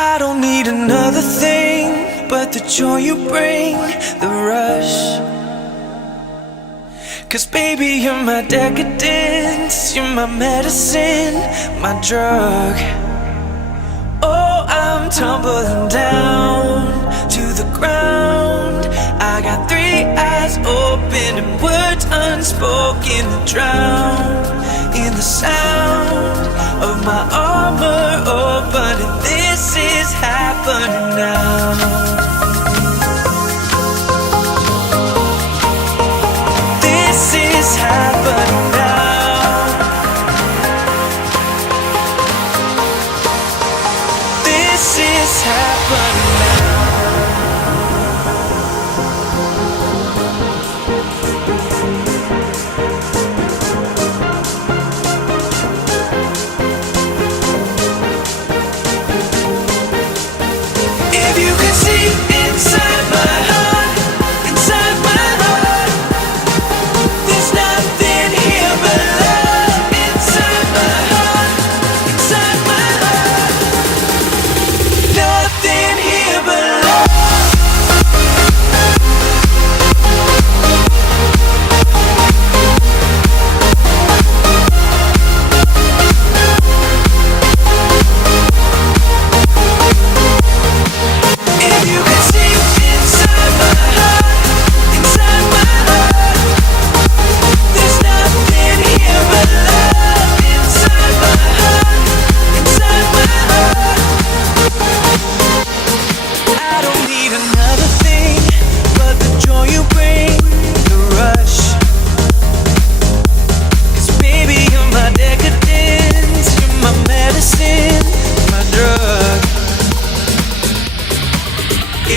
I don't need another thing but the joy you bring, the rush. 'Cause baby, you're my decadence, you're my medicine, my drug. Oh, I'm tumbling down to the ground. I got three eyes open and words unspoken to drown in the sound of my armor open. And this is happening now. This is happening now. This is happening now. If you could see inside my heart, inside my heart, there's nothing here but love. Inside my heart, inside my heart, nothing here but love. If you could see inside my heart, inside my heart, there's nothing here but love. Inside my heart, inside my heart, I don't need another thing but the joy you bring, the rush. 'Cause baby, you're my decadence, you're my medicine, my drug.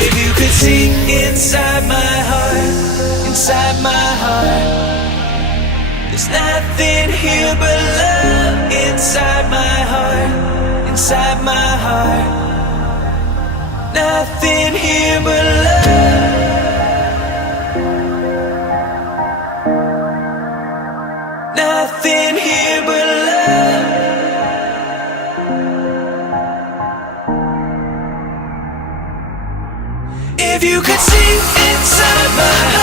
If you could see inside my heart, inside my heart, there's nothing here but love. Inside my heart, inside my heart, nothing here but love. Nothing here but love. If you could see inside my heart.